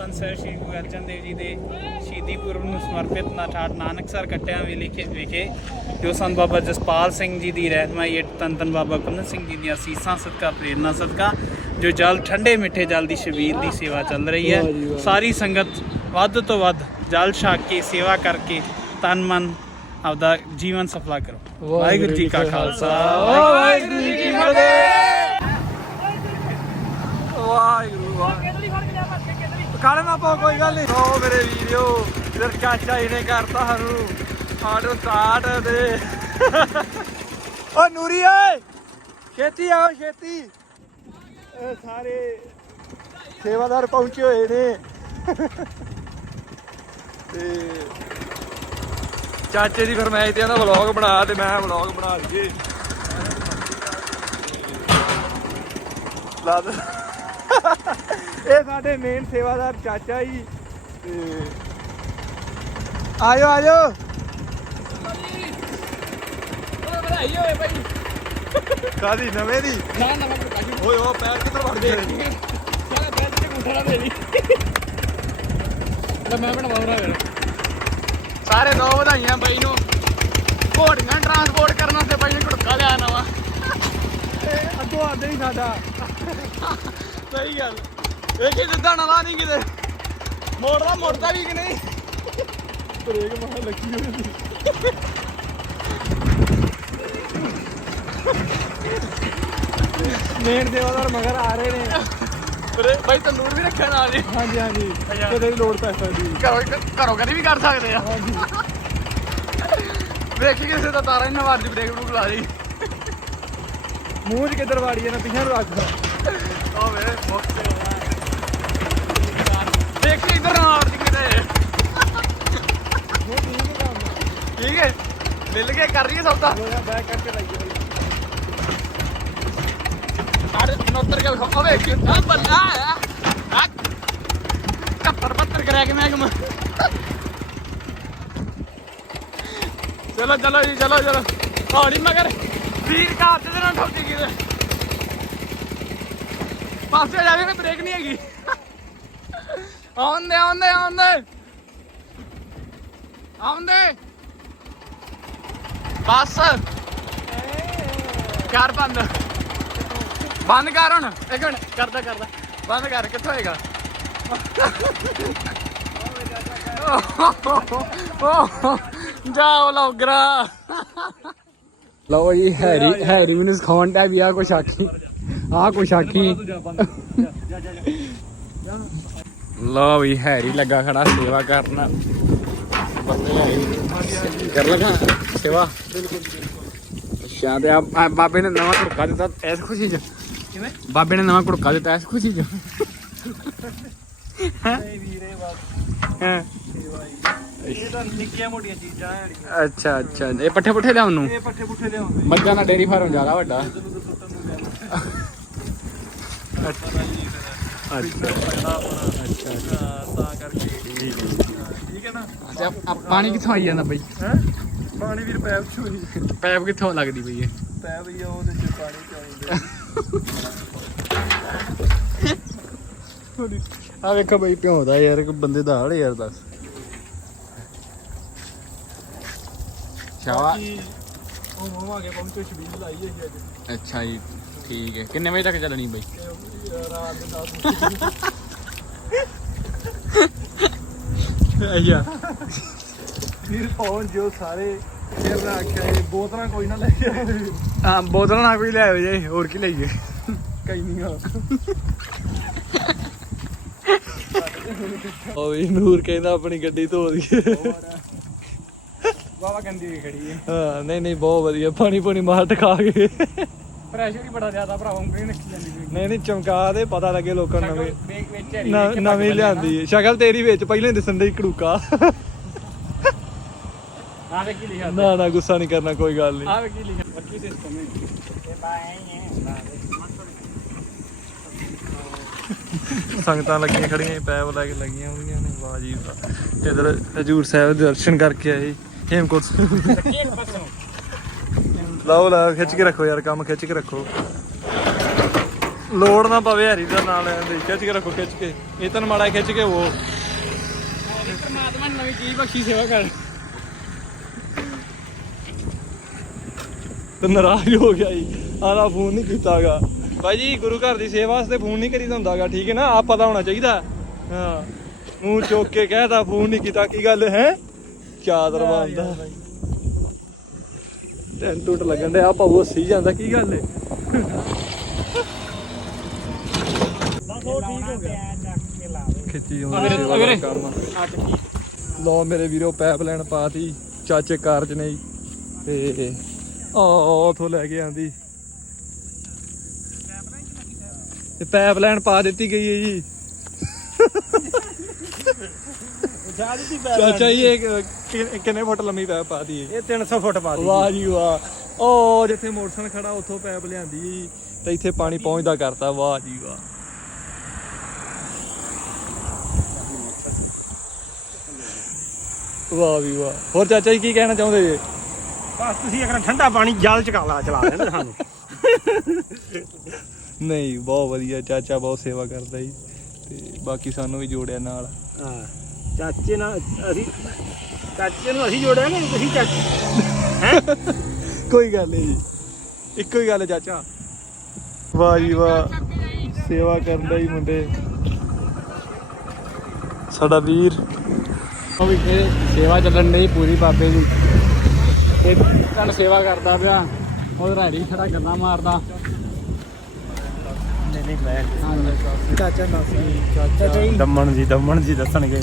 ਧੰਨ ਸਹਿ ਸ਼੍ਰੀ ਗੁਰੂ ਅਰਜਨ ਦੇਵ ਜੀ ਦੇ ਸ਼ਹੀਦੀ ਪੁਰਬ ਨੂੰ ਸਮਰਪਿਤ ਨਾਠਾਟ ਨਾਨਕਸਰ ਕੱਟਿਆਂ ਵੇਲੇ ਖੇ- ਵਿਖੇ ਜੋ ਸੰਤ ਬਾਬਾ ਜਸਪਾਲ ਸਿੰਘ ਜੀ ਦੀ ਰਹਿਨਮਾਈ ਹੇਠ ਧੰਨ ਬਾਬਾ ਕੁੰਦਨ ਸਿੰਘ ਜੀ ਦੀਆਂ ਅਸੀਸਾਂ ਸਦਕਾ ਪ੍ਰੇਰਨਾ ਸਦਕਾ ਜੋ ਜਲ ਠੰਡੇ ਮਿੱਠੇ ਜਲ ਦੀ ਛਬੀਲ ਦੀ ਸੇਵਾ ਚੱਲ ਰਹੀ ਹੈ। ਸਾਰੀ ਸੰਗਤ ਵੱਧ ਤੋਂ ਵੱਧ ਜਲ ਛਕ ਕੇ ਸੇਵਾ ਕਰਕੇ ਤਨ ਮਨ ਆਪਦਾ ਜੀਵਨ ਸਫਲਾ ਕਰੋ। ਵਾਹਿਗੁਰੂ ਜੀ ਕਾ ਖਾਲਸਾ। ਵਾਹਿਗੁਰੂ ਜੀ ਕੀ ਫਤਿਹ। ਵਾਹਿਗੁਰੂ ਵਾਹਿਗੁਰੂ ਕਾਲੇ ਨਾ ਪਾਓ ਕੋਈ ਗੱਲ ਨਹੀਂ ਹੋ ਮੇਰੇ ਵੀਡੀਓ ਫਿਰ ਚਾਚਾ ਜੀ ਨੇ ਕਰਤਾ ਸਾਨੂੰ ਆਟੋ ਸਟਾਰਟ ਦੇ ਓ ਨੂਰੀ ਓਏ ਛੇਤੀ ਆਓ ਛੇਤੀ। ਇਹ ਸਾਰੇ ਸੇਵਾਦਾਰ ਪਹੁੰਚੇ ਹੋਏ ਨੇ। ਤੇ ਚਾਚੇ ਦੀ ਫਰਮਾਇਸ਼ ਤੇ ਇਹਦਾ ਵਲੌਗ ਬਣਾ ਤੇ ਮੈਂ ਵਲੌਗ ਬਣਾ ਲਈਏ। ਲਾ ਦੇ। ਇਹ ਸਾਡੇ ਮੇਨ ਸੇਵਾਦਾਰ ਚਾਚਾ ਜੀ ਤੇ ਹੋਵੇ ਭਾਈ ਕਾਦੀ ਨਵੇਂ ਦੀ? ਓਏ ਓ ਪੈਰ ਕਿੱਧਰ ਵੜ ਗਏ? ਸਾਰੇ ਦੋ ਵਧਾਈਆਂ ਬਾਈ ਨੂੰ। ਘੋੜੀਆਂ ਟਰਾਂਸਪੋਰਟ ਕਰਨ ਵਾਸਤੇ ਬਾਈ ਨੇ ਘੜਕਾ ਲਿਆ ਨਵਾਂ। ਇਹ ਅੱਗੋਂ ਆਂਦੇ ਹੀ ਸਾਡਾ। ਸਹੀ ਗੱਲ। ਇਹ ਕੀ ਸਿੱਧਾ ਨਾ ਲਾ ਨਹੀਂ ਕਿਤੇ। ਮੋੜਦਾ ਮੋੜਦਾ ਵੀ ਕਿ ਨਹੀਂ? ਬ੍ਰੇਕ ਮਾਰ ਲੱਗੀ ਹੋਈ ਸੀ। ਮੇਨ ਸੇਵਾਦਾਰ ਮਗਰ ਆ ਰਹੇ ਨੇ। ਅਰੇ ਬਾਈ ਤੰਦੂਰ ਵੀ ਰੱਖਿਆ ਨਾਲ ਜੀ ਹਾਂਜੀ ਹਾਂਜੀ। ਕਦੇ ਵੀ ਲੋੜ ਪੈ ਸਕਦੀ ਘਰੋਂ ਘਰੋਂ ਕਦੀ ਵੀ ਕਰ ਸਕਦੇ ਆ। ਹਾਂਜੀ। ਵੇਖੀ ਕਿਸੇ ਦਾ ਤਾਰਾ ਹੀ ਨਾ ਮਾਰਦੀ ਬ੍ਰੇਕ ਬਰੂਕ ਲਾ ਲਈ। ਮੂੰਹ 'ਚ ਕਿੱਧਰ ਵਾੜੀ ਹੈ ਨਾ ਪਿੱਛੇ ਨੂੰ ਰੱਖ। ਓਵੇ ਦੇਖੀ ਇਧਰ ਨਾ ਆੜ ਕਿਤੇ ਠੀਕ ਹੈ ਮਿਲ ਕੇ ਕਰ ਰਹੀ ਹੈ ਸੌਦਾ ਹੋਇਆ ਬੈਕ ਕਰਕੇ ਲਾਈਏ ਆੜ ਨੋਤਰ ਕੇ ਵਿਖਾ ਓਵੇ ਕਿ ਆ ਬੰਦਾ ਆ ਆ ਕੱਪਰ ਪੱਤਰ ਕਰਿਆ ਕਿ ਮੈਂ ਕਮ ਚਲੋ ਚਲੋ ਜੀ ਚਲੋ ਚਲੋ ਹੌਲੀ ਮਗਰ ਵੀਰ ਕਾਰ ਤੇ ਨਾ ਠੋਕੀ ਕਿਤੇ ਪਾਸੇ ਜਾ ਕੇ ਬ੍ਰੇਕ ਨਹੀਂ ਹੈਗੀ ਆਉਂਦੇ ਆਉਂਦੇ ਆਉਂਦੇ। ਆਉਂਦੇ। ਬਸ। ਕਰ ਬੰਦ। ਬੰਦ ਕਰ ਹੁਣ। ਇੱਕ ਮਿੰਟ ਕਰਦਾ ਕਰਦਾ। ਬੰਦ ਕਰ ਕਿੱਥੋਂ ਹੋਏਗਾ ਜਾਓ ਲੋਗਰਾ। ਲਓ ਜੀ ਹੈਰੀ ਹੈਰੀ ਮੈਨੂੰ ਸਿਖਾਉਣ ਵੀ ਆ ਕੁਛ ਆਖੀ ਆ ਕੁਛ ਆਖੀ। ਲਓ ਵੀ ਹੈਰੀ ਲੱਗਾ ਖੜਾ ਸੇਵਾ ਕਰਨ। ਬੰਦੇ ਹੈਰੀ ਕਰ ਲਗਾ ਸੇਵਾ। ਅੱਛਾ ਤੇ ਆ ਆ ਬਾਬੇ ਨੇ ਨਵਾਂ ਕੁੜਕਾ ਦਿੱਤਾ ਐਸ ਖੁਸ਼ੀ ਚ। ਕਿਵੇਂ? ਬਾਬੇ ਨੇ ਨਵਾਂ ਕੁੜਕਾ ਦਿੱਤਾ ਐਸ ਖੁਸ਼ੀ ਚ। ਵੀਰੇ ਬਾਤ ਹਾਂ? ਇਹ ਤਾਂ ਨਿੱਕੀਆਂ ਮੋਟੀਆਂ ਚੀਜ਼ਾਂ ਆ ਅੱਛਾ ਅੱਛਾ ਇਹ ਪੱਠੇ ਪੁੱਠੇ ਲਿਆਉਣ ਨੂੰ? ਇਹ ਪੱਠੇ ਪੁੱਠੇ ਲਿਆਉਂਦੇ ਮੱਝਾਂ ਦਾ ਡੇਰੀ ਫਾਰਮ ਜ਼ਿਆਦਾ ਵੱਡਾ। ਤਾਂ ਕਰਕੇ ਠੀਕ ਹੈ ਨਾ ਅੱਛਾ। ਆ ਪਾਣੀ ਕਿੱਥੋਂ ਆਈ ਜਾਂਦਾ ਬਈ? ਹੈ? ਪਾਣੀ ਵੀਰ ਪੈਪ ਚੋਂ ਹੀ ਪੈਪ ਕਿੱਥੋਂ ਲੱਗਦੀ ਬਈ ਇਹ? ਪੈਪ ਹੀ ਆ ਉਹਦੇ ਚ ਪਾਣੀ ਚਾਉਂਦੇ ਆ ਵੇਖੋ ਬਈ ਭਿਉਂਦਾ ਯਾਰ ਇੱਕ ਬੰਦੇ ਦਾ ਹਾਲ ਯਾਰ ਦੱਸ। ਸ਼ਾਵਾ ਉਹ ਮਮਾ ਕੇ ਪਹੁੰਚੋ ਸ਼ਬੀਲ ਲਾਈ ਹੈ ਅੱਜ। ਅੱਛਾ ਜੀ। ਠੀਕ ਹੈ। ਕਿੰਨੇ ਵਜੇ ਤੱਕ ਚੱਲਣੀ ਬਈ? ਤੇ ਰਾਤ ਦੇ 10 ਅੱਛਾ। ਵੀਰ ਪਹੁੰਚ ਜੋ ਸਾਰੇ ਫਿਰ ਮੈਂ ਆਖਿਆ ਇਹ ਬੋਤਲਾਂ ਕੋਈ ਨਾ ਲੈ ਕੇ ਹਾਂ ਬੋਤਲ ਨਾ ਕੋਈ ਲੈ ਜੇ ਹੋਰ ਕੀ ਲਈਏ? ਕਈ ਨਹੀਂ ਆ ਉਹ ਵੀ ਨੂਰ ਕਹਿੰਦਾ ਆਪਣੀ ਗੱਡੀ ਧੋ ਦਈਏ। ਬਾਬਾ ਗੰਦੀ ਖੜੀ ਹੈ। ਹਾਂ ਨਹੀਂ ਨਹੀਂ ਬਹੁਤ ਵਧੀਆ ਪਾਣੀ ਪਾਣੀ ਮਾਰ ਟਕਾ ਕੇ। ਪ੍ਰੈਸ਼ਰ ਹੀ ਬੜਾ ਜ਼ਿਆਦਾ ਭਰਾ ਉਂਗਲੀ ਰੱਖੀ ਜਾਂਦੀ ਨਹੀਂ ਨਹੀਂ ਚਮਕਾ ਦੇ ਪਤਾ ਲੱਗੇ ਲੋਕਾਂ ਨੂੰ ਨਵੇਂ। ਵੇਖ ਵਿੱਚ ਹੈਰੀ ਨ- ਨਵੀਂ ਲਿਆਂਦੀ ਹੈ। ਸ਼ਕਲ ਤੇਰੀ ਵਿੱਚ ਪਹਿਲਾਂ ਹੀ ਦਿਸਣ ਦੀ ਕੜੂਕਾ ਆ ਵੇ ਕੀ ਲਿਖਿਆ ਨਾ ਨਾ ਗੁੱਸਾ ਨਹੀਂ ਕਰਨਾ ਕੋਈ ਗੱਲ ਨਹੀਂ। ਆ ਕੀ ਲਿਖਿਆ ਬੱਕੀ ਸਿਸਟਮ ਹੈ। ਸੰਗਤਾਂ ਲੱਗੀਆਂ ਖੜੀਆਂ ਸੀ, ਪੈਪ ਲੈ ਕੇ ਲੱਗੀਆਂ ਹੋਈਆਂ ਨੇ ਵਾਹ ਜੀ ਵਾਹ। ਇਧਰ ਹਜੂਰ ਸਾਹਿਬ ਦੇ ਦਰਸ਼ਨ ਕਰਕੇ ਆਏ ਹੇਮਕੋਟ ਸਾਹਿਬ। ਇੱਕ ਪਾਸੋਂ ਲਾਓ ਲਾ ਖਿੱਚ ਕੇ ਰੱਖੋ ਯਾਰ ਕੰਮ ਖਿੱਚ ਕੇ ਰੱਖੋ। ਲੋੜ ਨਾ ਪਵੇ ਹਰੀ ਦਾ ਨਾਲ ਦੀ ਖਿੱਚ ਕੇ ਰੱਖੋ ਖਿੱਚ ਕੇ। ਇਹ ਤਾਂ ਮਾੜਾ ਖਿੱਚ ਕੇ ਉਹ। ਪਰਮਾਤਮਾ ਨੇ ਨਵੀਂ ਚੀਜ਼ ਬਖਸ਼ੀ ਸੇਵਾ ਕਰ। ਤੇ ਨਾਰਾਜ਼ ਹੋ ਗਿਆ ਜੀ। ਆਲਾ ਫੋਨ ਨਹੀਂ ਕੀਤਾਗਾ। ਭਾਈ ਜੀ ਗੁਰੂ ਘਰ ਦੀ ਸੇਵਾ ਵਾਸਤੇ ਫੋਨ ਨਹੀਂ ਕਰੀਦਾ ਹੁੰਦਾਗਾ ਠੀਕ ਹੈ ਨਾ? ਆਪ ਪਤਾ ਹੋਣਾ ਚਾਹੀਦਾ। ਹਾਂ। ਮੂੰਹ ਚੁੱਕ ਕੇ ਕਹਿਦਾ ਫੋਨ ਨਹੀਂ ਕੀਤਾ ਕੀ ਗੱਲ ਹੈ? ਚਾਦਰ ਬੰਦਾ ਟੈਂਟ ਟੁੱਟ ਲੱਗਣ ਦੇ ਆ ਭਾਉ ਹੱਸੀ ਜਾਂਦਾ ਕੀ ਗੱਲ ਖਿੱਚੀ। ਕਰਨਾ ਲੋ ਮੇਰੇ ਵੀਰੋ ਪਾਈਪ ਲਾਈਨ ਪਾਤੀ ਚਾਚੇ ਕਾਰਜ ਨੇ ਤੇ ਆ ਉਥੋਂ ਲੈ ਕੇ ਆਂਦੀ। ਤੇ ਪਾਈਪ ਲਾਈਨ ਪਾ ਦਿੱਤੀ ਗਈ ਹੈ ਜੀ। ਚਾਚਾ ਜੀ ਇਹ ਕਿ- ਕਿੰਨੇ ਫੁੱਟ ਲੰਮੀ ਪਾਈਪ ਪਾਤੀ ਹੈ ਇਹ 300 ਫੁੱਟ ਪਾ ਵਾਹ ਜੀ। ਵਾਹ। ਉਹ ਜਿੱਥੇ ਮੋਟਰਸਾਈਕਲ ਖੜਾ ਉੱਥੋਂ ਪਾਈਪ ਲਿਆਂਦੀ ਜੀ। ਤੇ ਇੱਥੇ ਪਾਣੀ ਪਹੁੰਚਦਾ ਕਰਤਾ। ਵਾਹ ਜੀ ਵਾਹ। ਵਾਹ ਵੀ ਵਾਹ। ਹੋਰ ਚਾਚਾ ਜੀ ਕੀ ਕਹਿਣਾ ਚਾਹੁੰਦੇ ਜੀ? ਬਸ ਤੁਸੀਂ ਅਗਰ ਠੰਡਾ ਪਾਣੀ ਜਲ ਚ ਕਾਲਾ ਚਲਾ ਦੇਣਾ ਸਾਨੂੰ। ਨਹੀਂ ਬਹੁਤ ਵਧੀਆ। ਚਾਚਾ ਬਹੁਤ ਸੇਵਾ ਕਰਦਾ ਜੀ। ਤੇ ਬਾਕੀ ਸਾਨੂੰ ਵੀ ਜੋੜਿਆ ਨਾਲ। ਹਾਂ। ਚਾਚੇ ਨਾਲ ਅਸੀਂ ਚਾਚੇ ਨੂੰ ਅਸੀਂ ਜੋੜਿਆ ਕਿ ਤੁਸੀਂ ਚਾਚੇ ਕੋਈ ਗੱਲ ਨਹੀਂ ਜੀ। ਇੱਕੋ ਹੀ ਗੱਲ ਹੈ ਚਾਚਾ। ਵਾਹ ਜੀ ਵਾਹ। ਸੇਵਾ ਕਰਦਾ ਹੀ ਮੁੰਡੇ। ਸਾਡਾ ਵੀਰ। ਉਹ ਵੀ ਸੇਵਾ ਚੱਲਣ ਡਈ ਪੂਰੀ ਬਾਬੇ ਦੀ। ਤੇ ਕੱਲ ਸੇਵਾ ਕਰਦਾ ਪਿਆ। ਉਹ ਰਾੜੀ ਖੜਾ ਗੱਲਾਂ ਮਾਰਦਾ। ਨਹੀਂ ਨਹੀਂ ਮੈਂ ਚਾਚਾ ਦੱਸ ਚਾਚਾ ਜੀ। ਦਮਨ ਜੀ ਦਮਨ ਜੀ ਦੱਸਣਗੇ।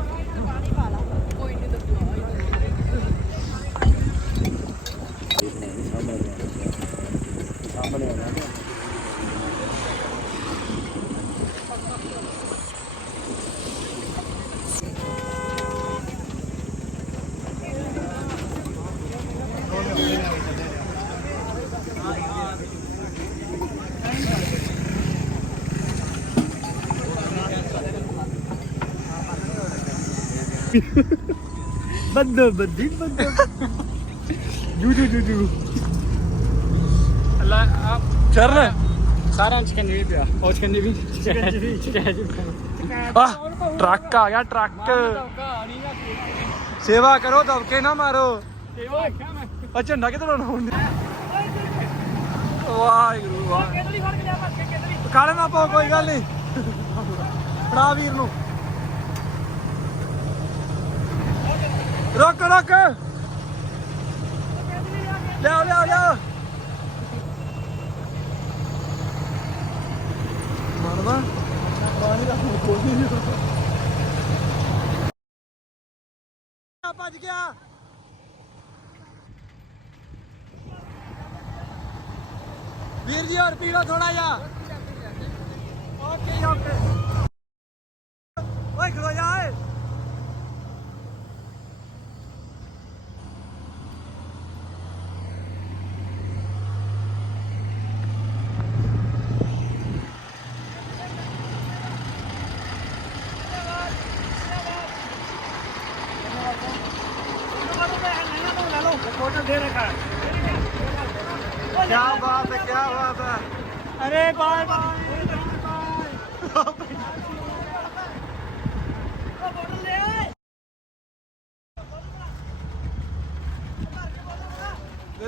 ਬੰਦੋ ਬੰਦੀ ਬੰਦੋ ਜੂ ਜੂ ਜੂ ਜੂ ਅੱਲਾ ਆ ਚਰਨ ਸਾਰਾ ਚਿਕਨ ਵੀ ਪਿਆ ਉਹ ਚਿਕਨ ਵੀ ਚਿਕਨ ਵੀ ਚਿਕਨ ਆ ਟਰੱਕ ਆ ਗਿਆ ਟਰੱਕ ਸੇਵਾ ਕਰੋ ਦਬਕੇ ਨਾ ਮਾਰੋ ਆ ਝੰਡਾ ਕਿੱਧਰ ਲਾਉਣਾ ਵਾਹਿਗੁਰੂ ਵਾਹ ਕਾਲੇ ਨਾ ਪਾਓ ਕੋਈ ਗੱਲ ਨਹੀਂ ਫੜਾ ਵੀਰ ਨੂੰ ਰੁਕ ਰੁਕ। ਲਿਆਓ ਲਿਆਓ ਲਿਆਓ। ਮਰਦਾ ਪਾਣੀ ਦਾ ਕੋਈ ਨਹੀਂ ਭੱਜ ਗਿਆ। ਵੀਰ ਜੀ, ਹੋਰ ਪੀੜਾ ਥੋੜਾ ਜਿਹਾ। Okay okay. बात है क्या बात है? अरे बाय बाय।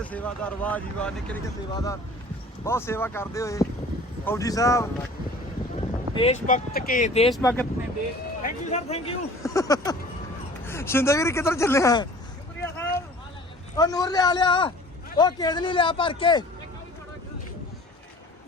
सेवादार वाह जी वाह सेवादार। बहुत सेवा करते हुए फौजी साहब। के देश भगत ने thank you sir thank you किधर चले हैं? और नूर ले आ लिया ओ केदली ले आ भर के।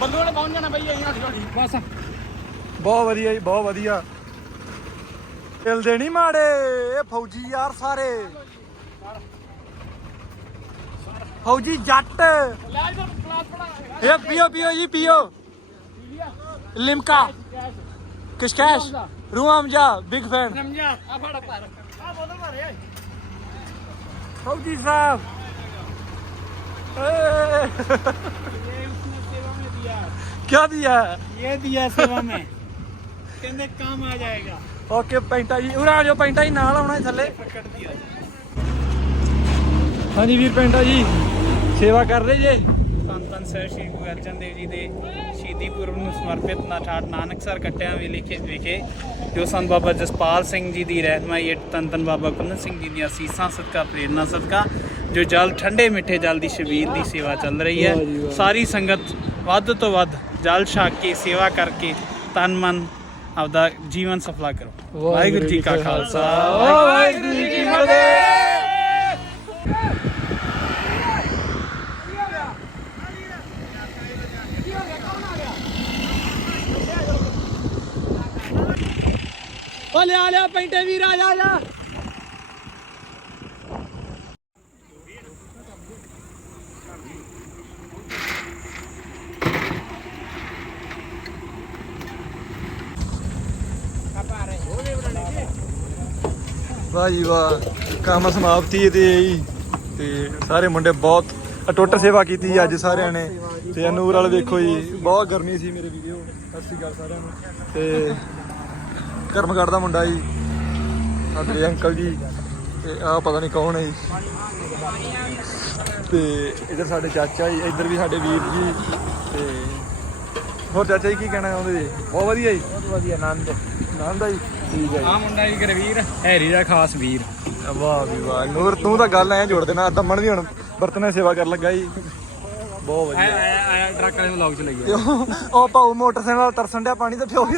ਬੰਦੂਕ ਨੇ ਪਹੁੰਚ ਜਾਣਾ ਬਈ ਅਸੀਂ ਹੌਲੀ ਬਸ ਬਹੁਤ ਵਧੀਆ ਜੀ ਬਹੁਤ ਵਧੀਆ ਮਿਲਦੇ ਨਹੀਂ ਮਾੜੇ ਇਹ ਫੌਜੀ ਯਾਰ ਸਾਰੇ ਫੌਜੀ ਜੱਟ ਲੈ ਇਧਰ ਕਲਾਸ ਪੜਾ ਇਹ ਪੀਓ ਪੀਓ ਜੀ ਪੀਓ ਲਿਮਕਾ ਕਿਸ਼ਕੈਸ਼ ਰੂਆਮਜਾ ਬਿਗ ਫੈਨ ਸਮਝਾ ਆ ਫੜ ਭਰ ਆ ਬੋਤਲ ਭਰ ਓਏ ਫੌਜੀ ਸਾਹਿਬ ਏ क्या दिया ये दिया सेवा में कहने काम आ जाएगा ਓਕੇ ਪੈਂਟਾ ਜੀ ਉਰਾ ਜੋ ਪੈਂਟਾ ਜੀ ਨਾਲ ਆਉਣਾ ਜੀ ਥੱਲੇ पकड़ दिया ਹਾਂਜੀ ਵੀਰ ਪੈਂਟਾ ਜੀ ਸੇਵਾ ਕਰ ਰਹੇ ਜੇ ਧੰਨ ਧੰਨ ਸਹਿ ਸ਼੍ਰੀ ਗੁਰੂ ਅਰਜਨ ਦੇਵ ਜੀ ਦੇ ਸ਼ਹੀਦੀ ਪੁਰਬ ਨੂੰ ਸਮਰਪਿਤ ਨਾਠਾਟ ਨਾਨਕਸਰ ਕੱਟਿਆਂ ਵਿਖੇ ਲਿਖੇ ਵਿਖੇ ਜੋ ਸੰਤ ਬਾਬਾ ਜਸਪਾਲ ਸਿੰਘ ਜੀ ਦੀ ਰਹਿਨਮਾਈ ਹੇਠ ਧੰਨ ਧੰਨ ਬਾਬਾ ਕੁੰਦਨ ਸਿੰਘ ਜੀ ਦੀਆਂ ਅਸੀਸਾਂ ਸਦਕਾ ਪ੍ਰੇਰਨਾ ਸਦਕਾ ਜੋ ਜਲ ਠੰਡੇ ਮਿੱਠੇ ਜਲ ਦੀ ਸ਼ਬੀਲ ਦੀ ਸੇਵਾ ਚੱਲ ਰਹੀ ਹੈ ਸਾਰੀ ਸੰਗਤ ਵੱਧ ਤੋਂ ਵੱਧ ਜਲ ਛਕ ਕੇ ਸੇਵਾ ਕਰਕੇ ਤਨ ਮਨ ਆਪਦਾ ਜੀਵਨ ਸਫਲਾ ਕਰੋ। ਵਾਹਿਗੁਰੂ ਜੀ ਕਾ ਖਾਲਸਾ। ਵਾਹਿਗੁਰੂ ਜੀ ਕੀ ਫਤਿਹ। ਓ ਲਿਆ ਲਿਆ ਪੈਂਟੇ ਵੀਰ ਆ ਜਾ ਜਾ। ਵਾਹ ਜੀ ਵਾਹ ਕੰਮ ਸਮਾਪਤੀ ਤੇ ਆਈ ਤੇ ਸਾਰੇ ਮੁੰਡੇ ਬਹੁਤ ਅਟੁੱਟ ਸੇਵਾ ਕੀਤੀ ਅੱਜ ਸਾਰਿਆਂ ਨੇ। ਤੇ ਅਨੂਰ ਵਾਲ ਵੇਖੋ ਜੀ ਬਹੁਤ ਗਰਮੀ ਸੀ ਮੇਰੇ ਵੀਡੀਓ। ਸਤਿ ਸ਼੍ਰੀ ਅਕਾਲ ਸਾਰਿਆਂ ਨੂੰ। ਤੇ ਕਰਮਗੜ ਦਾ ਮੁੰਡਾ ਜੀ ਸਾਡੇ ਅੰਕਲ ਜੀ। ਤੇ ਆ ਪਤਾ ਨਹੀਂ ਕੌਣ ਹੈ ਜੀ। ਤੇ ਇਧਰ ਸਾਡੇ ਚਾਚਾ ਜੀ ਇਧਰ ਵੀ ਸਾਡੇ ਵੀਰ ਜੀ। ਤੇ ਹੋਰ ਚਾਚਾ ਜੀ ਕੀ ਕਹਿਣਾ ਚਾਹੁੰਦੇ ਜੀ? ਬਹੁਤ ਵਧੀਆ ਜੀ। ਬਹੁਤ ਵਧੀਆ ਆਨੰਦ। ਆਨੰਦ ਆ ਜੀ। ਠੀਕ ਹੈ ਜੀ। ਆ ਮੁੰਡਾ ਜੀ ਗਰਵੀਰ ਹੈਰੀ ਦਾ ਖਾਸ ਵੀਰ। ਵਾਹ ਵੀ ਵਾਹ। ਨੂਰ ਤੂੰ ਤਾਂ ਗੱਲ ਐ ਜੋੜ ਦੇਣਾ ਦਮਨ ਵੀ ਹੁਣ ਬਰਤਨਾਂ ਦੀ ਸੇਵਾ ਕਰਨ ਲੱਗਾ ਜੀ। ਬਹੁਤ ਵਧੀਆ। ਆਇਆ ਆਇਆ ਟਰੱਕ ਵਾਲੇ ਵਲੌਗ ਚ ਲਈਏ। ਉਹ ਪਾਉ ਮੋਟਰਸਾਈਕਲ ਨਾਲ ਤਰਸਣ ਡਿਆ ਪਾਣੀ ਤੇ ਵੀ